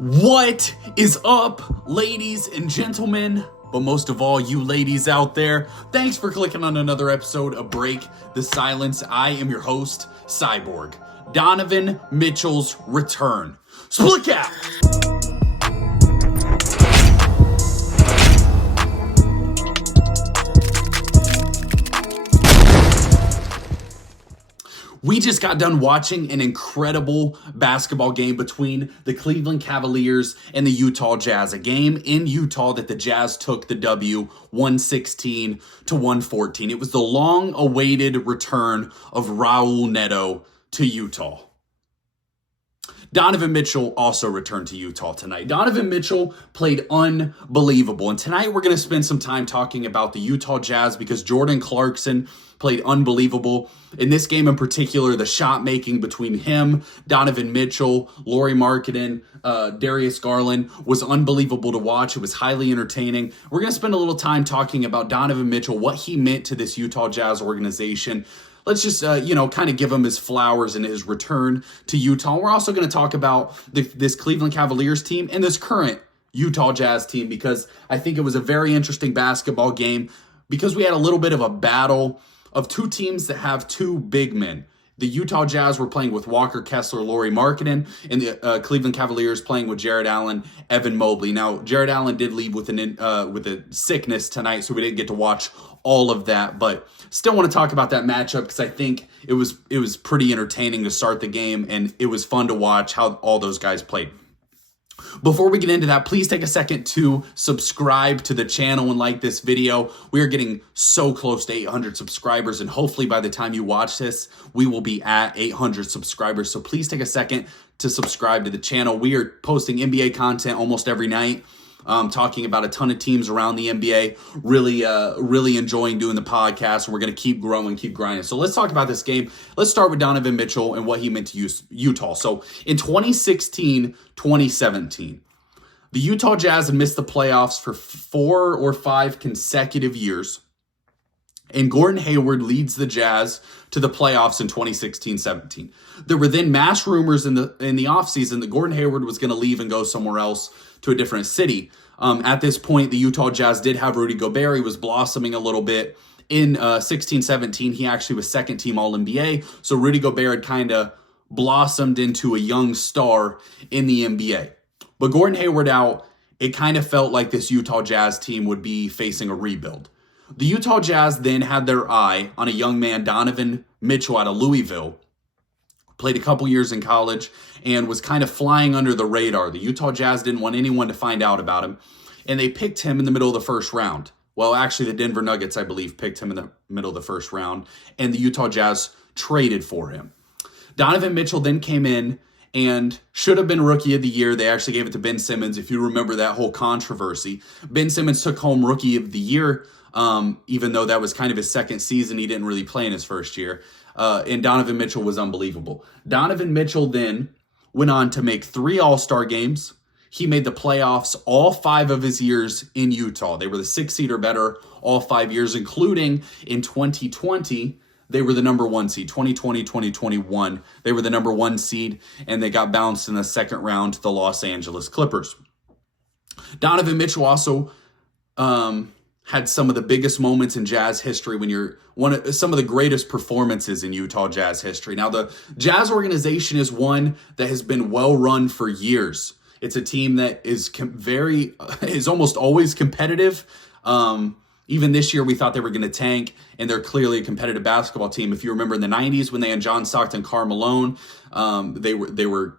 What is up, ladies and gentlemen? But most of all, you ladies out there, thanks for clicking on another episode of Break the Silence. I am your host, Cyborg. Donovan Mitchell's return. Split cap! We just got done watching an incredible basketball game between the Cleveland Cavaliers and the Utah Jazz. A game in Utah that the Jazz took the W 116-114. It was the long-awaited return of Raul Neto to Utah. Donovan Mitchell also returned to Utah tonight. Donovan Mitchell played unbelievable. And tonight we're going to spend some time talking about the Utah Jazz because Jordan Clarkson played unbelievable. In this game in particular, the shot making between him, Donovan Mitchell, Lauri Markennan, Darius Garland was unbelievable to watch. It was highly entertaining. We're going to spend a little time talking about Donovan Mitchell, what he meant to this Utah Jazz organization. Let's just, kind of give him his flowers in his return to Utah. We're also going to talk about this Cleveland Cavaliers team and this current Utah Jazz team because I think it was a very interesting basketball game because we had a little bit of a battle of two teams that have two big men. The Utah Jazz were playing with Walker Kessler, Lauri Markennan, and the Cleveland Cavaliers playing with Jarrett Allen, Evan Mobley. Now, Jarrett Allen did leave with a sickness tonight, so we didn't get to watch all of that. But still want to talk about that matchup because I think it was pretty entertaining to start the game, and it was fun to watch how all those guys played. Before we get into that, please take a second to subscribe to the channel and like this video. We are getting so close to 800 subscribers, and hopefully by the time you watch this, we will be at 800 subscribers. So please take a second to subscribe to the channel. We are posting NBA content almost every night, talking about a ton of teams around the NBA. Really enjoying doing the podcast, and we're going to keep growing, keep grinding. So let's talk about this game. Let's start with Donovan Mitchell and what he meant to Utah. So in 2016-2017, the Utah Jazz had missed the playoffs for 4 or 5 consecutive years, and Gordon Hayward leads the Jazz to the playoffs in 2016-17. There were then mass rumors in the offseason that Gordon Hayward was going to leave and go somewhere else to a different city. At this point, the Utah Jazz did have Rudy Gobert. He was blossoming a little bit. In 16-17, he actually was second-team All-NBA, so Rudy Gobert had kind of blossomed into a young star in the NBA. But Gordon Hayward out, it kind of felt like this Utah Jazz team would be facing a rebuild. The Utah Jazz then had their eye on a young man, Donovan Mitchell, out of Louisville. Played a couple years in college and was kind of flying under the radar. The Utah Jazz didn't want anyone to find out about him, and they picked him in the middle of the first round. Well, actually, the Denver Nuggets, I believe, picked him in the middle of the first round, and the Utah Jazz traded for him. Donovan Mitchell then came in and should have been Rookie of the Year. They actually gave it to Ben Simmons, if you remember that whole controversy. Ben Simmons took home Rookie of the Year, even though that was kind of his second season. He didn't really play in his first year. And Donovan Mitchell was unbelievable. Donovan Mitchell then went on to make 3 All-Star games. He made the playoffs all 5 of his years in Utah. They were the 6th seed or better all 5 years, including in 2020. They were the number 1 seed. 2020, 2021, they were the number 1 seed, and they got bounced in the second round to the Los Angeles Clippers. Donovan Mitchell also had some of the biggest moments in Jazz history some of the greatest performances in Utah Jazz history. Now, the Jazz organization is one that has been well run for years. It's a team that is almost always competitive. Even this year, we thought they were going to tank, and they're clearly a competitive basketball team. If you remember in the 90s when they had John Stockton, Karl Malone, they were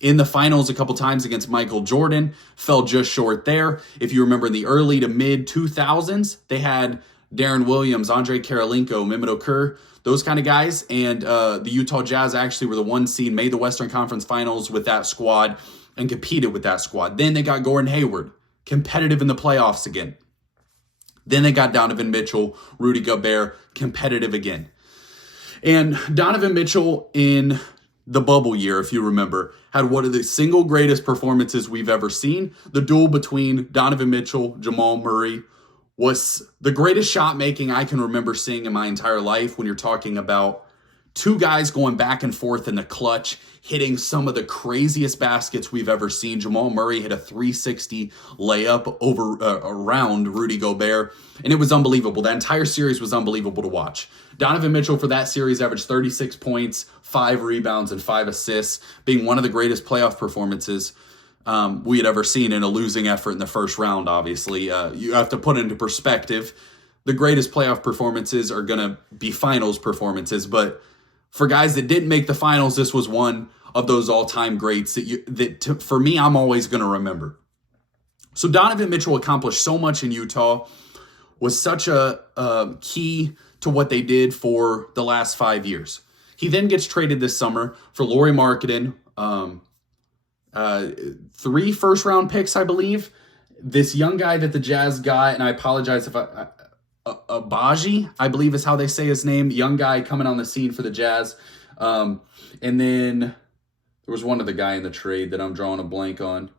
in the finals a couple times against Michael Jordan, fell just short there. If you remember in the early to mid 2000s, they had Darren Williams, Andre Karolinko, Mehmet Okur, those kind of guys. And the Utah Jazz actually were the 1 seed, made the Western Conference Finals with that squad and competed with that squad. Then they got Gordon Hayward, competitive in the playoffs again. Then they got Donovan Mitchell, Rudy Gobert, competitive again. And Donovan Mitchell in the bubble year, if you remember, had one of the single greatest performances we've ever seen. The duel between Donovan Mitchell, Jamal Murray was the greatest shot making I can remember seeing in my entire life when you're talking about Two guys going back and forth in the clutch, hitting some of the craziest baskets we've ever seen. Jamal Murray hit a 360 layup around Rudy Gobert, and it was unbelievable. That entire series was unbelievable to watch. Donovan Mitchell for that series averaged 36 points, 5 rebounds, and 5 assists, being one of the greatest playoff performances we had ever seen in a losing effort in the first round, obviously. You have to put into perspective, the greatest playoff performances are going to be finals performances, but for guys that didn't make the finals, this was one of those all-time greats for me, I'm always going to remember. So Donovan Mitchell accomplished so much in Utah, was such a key to what they did for the last 5 years. He then gets traded this summer for Lauri Markennan, 3 first-round picks, I believe. This young guy that the Jazz got, and I apologize if Abaji, I believe is how they say his name, young guy coming on the scene for the Jazz. And then there was one other guy in the trade that I'm drawing a blank on.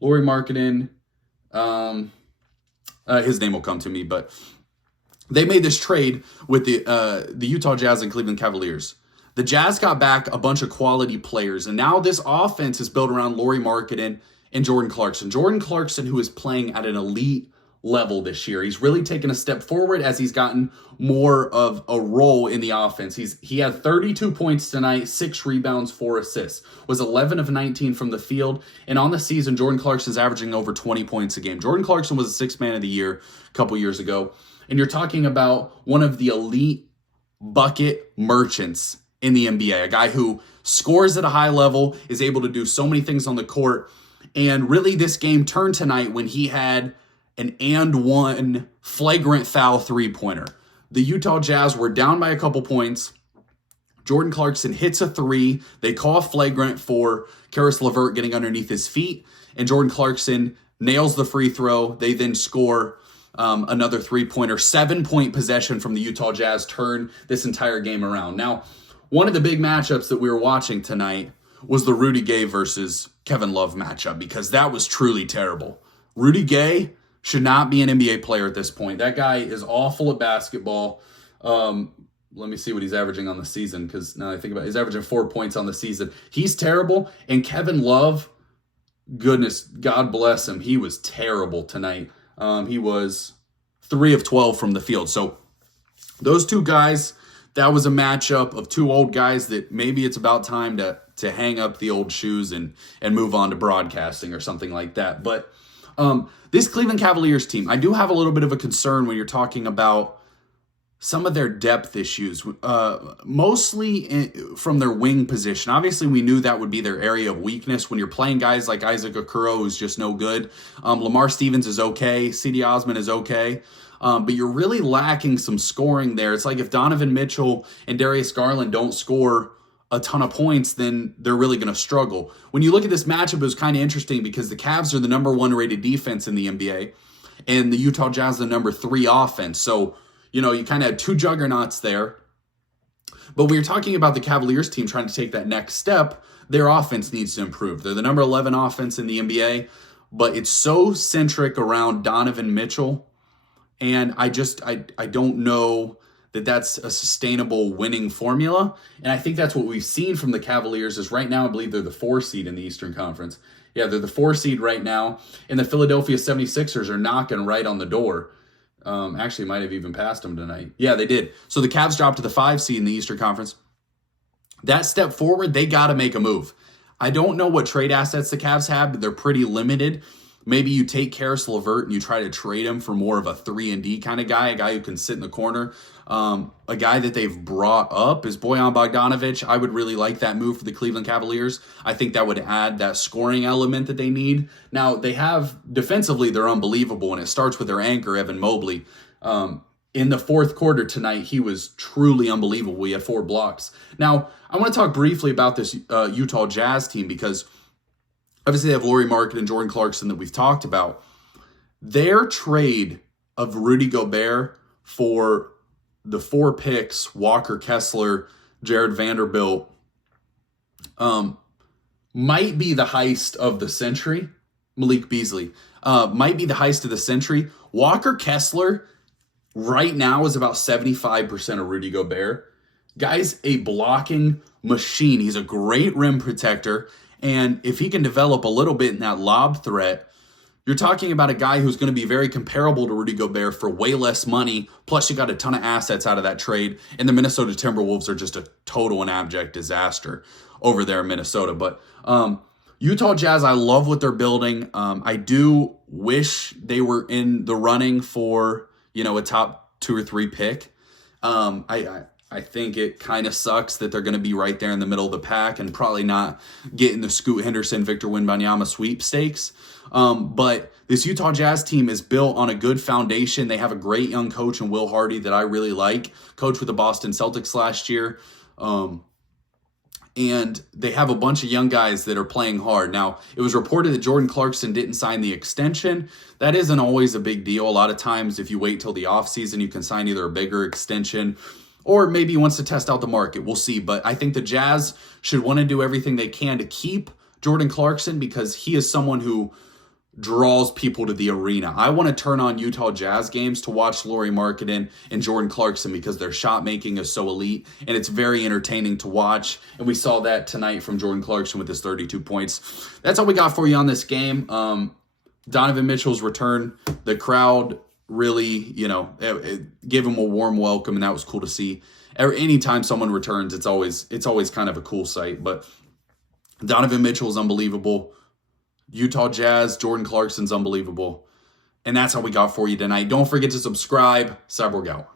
Lauri Markennan, his name will come to me, but they made this trade with the Utah Jazz and Cleveland Cavaliers. The Jazz got back a bunch of quality players, and now this offense is built around Lauri Markennan and Jordan Clarkson. Jordan Clarkson, who is playing at an elite level this year. He's really taken a step forward as he's gotten more of a role in the offense. He had 32 points tonight, 6 rebounds, 4 assists, was 11 of 19 from the field, and on the season, Jordan Clarkson's averaging over 20 points a game. Jordan Clarkson was a 6th man of the year a couple years ago, and you're talking about one of the elite bucket merchants in the NBA, a guy who scores at a high level, is able to do so many things on the court, and really this game turned tonight when he had an and one flagrant foul 3-pointer. The Utah Jazz were down by a couple points. Jordan Clarkson hits a 3. They call a flagrant for Karis LeVert getting underneath his feet, and Jordan Clarkson nails the free throw. They then score another 3-pointer. 7-point possession from the Utah Jazz turned this entire game around. Now, one of the big matchups that we were watching tonight was the Rudy Gay versus Kevin Love matchup, because that was truly terrible. Rudy Gay should not be an NBA player at this point. That guy is awful at basketball. Let me see what he's averaging on the season, because now I think about it, he's averaging 4 points on the season. He's terrible. And Kevin Love, goodness, God bless him, he was terrible tonight. He was 3 of 12 from the field. So those two guys, that was a matchup of two old guys that maybe it's about time to hang up the old shoes and move on to broadcasting or something like that. But this Cleveland Cavaliers team, I do have a little bit of a concern when you're talking about some of their depth issues, mostly from their wing position. Obviously, we knew that would be their area of weakness when you're playing guys like Isaac Okoro, who's just no good. Lamar Stevens is okay. C.D. Osman is okay. But you're really lacking some scoring there. It's like if Donovan Mitchell and Darius Garland don't score a ton of points, then they're really going to struggle. When you look at this matchup, it was kind of interesting because the Cavs are the number 1 rated defense in the NBA, and the Utah Jazz the number 3 offense. So, you kind of had two juggernauts there. But when you're talking about the Cavaliers team trying to take that next step, their offense needs to improve. They're the number 11 offense in the NBA, but it's so centric around Donovan Mitchell, and I don't know that that's a sustainable winning formula. And I think that's what we've seen from the Cavaliers is right now, I believe they're the 4 seed in the Eastern Conference. Yeah, they're the 4 seed right now. And the Philadelphia 76ers are knocking right on the door. Actually might have even passed them tonight. Yeah, they did. So the Cavs dropped to the 5 seed in the Eastern Conference. That step forward, they got to make a move. I don't know what trade assets the Cavs have, but they're pretty limited. Maybe you take Karis LeVert and you try to trade him for more of a 3-and-D kind of guy, a guy who can sit in the corner. A guy that they've brought up is Bojan Bogdanovic. I would really like that move for the Cleveland Cavaliers. I think that would add that scoring element that they need. Now, they have, defensively, they're unbelievable, and it starts with their anchor, Evan Mobley. In the fourth quarter tonight, he was truly unbelievable. He had 4 blocks. Now, I want to talk briefly about this Utah Jazz team because obviously they have Lauri Markennan and Jordan Clarkson that we've talked about. Their trade of Rudy Gobert for the 4 picks, Walker Kessler, Jared Vanderbilt, might be the heist of the century. Malik Beasley might be the heist of the century. Walker Kessler right now is about 75% of Rudy Gobert. Guy's a blocking machine. He's a great rim protector. And if he can develop a little bit in that lob threat, you're talking about a guy who's going to be very comparable to Rudy Gobert for way less money. Plus, you got a ton of assets out of that trade. And the Minnesota Timberwolves are just a total and abject disaster over there in Minnesota. But Utah Jazz, I love what they're building. I do wish they were in the running for, a top 2 or 3 pick. I think it kind of sucks that they're going to be right there in the middle of the pack and probably not getting the Scoot Henderson, Victor Wembanyama sweepstakes. But this Utah Jazz team is built on a good foundation. They have a great young coach in Will Hardy that I really like, coach with the Boston Celtics last year. And they have a bunch of young guys that are playing hard. Now, it was reported that Jordan Clarkson didn't sign the extension. That isn't always a big deal. A lot of times, if you wait till the offseason, you can sign either a bigger extension or maybe he wants to test out the market. We'll see. But I think the Jazz should want to do everything they can to keep Jordan Clarkson because he is someone who draws people to the arena. I want to turn on Utah Jazz games to watch Lauri Markennan and Jordan Clarkson because their shot making is so elite and it's very entertaining to watch. And we saw that tonight from Jordan Clarkson with his 32 points. That's all we got for you on this game. Donovan Mitchell's return, the crowd really, it gave him a warm welcome, and that was cool to see. Anytime someone returns, it's always kind of a cool sight. But Donovan Mitchell is unbelievable. Utah Jazz, Jordan Clarkson's unbelievable. And that's all we got for you tonight. Don't forget to subscribe. Cyborg out.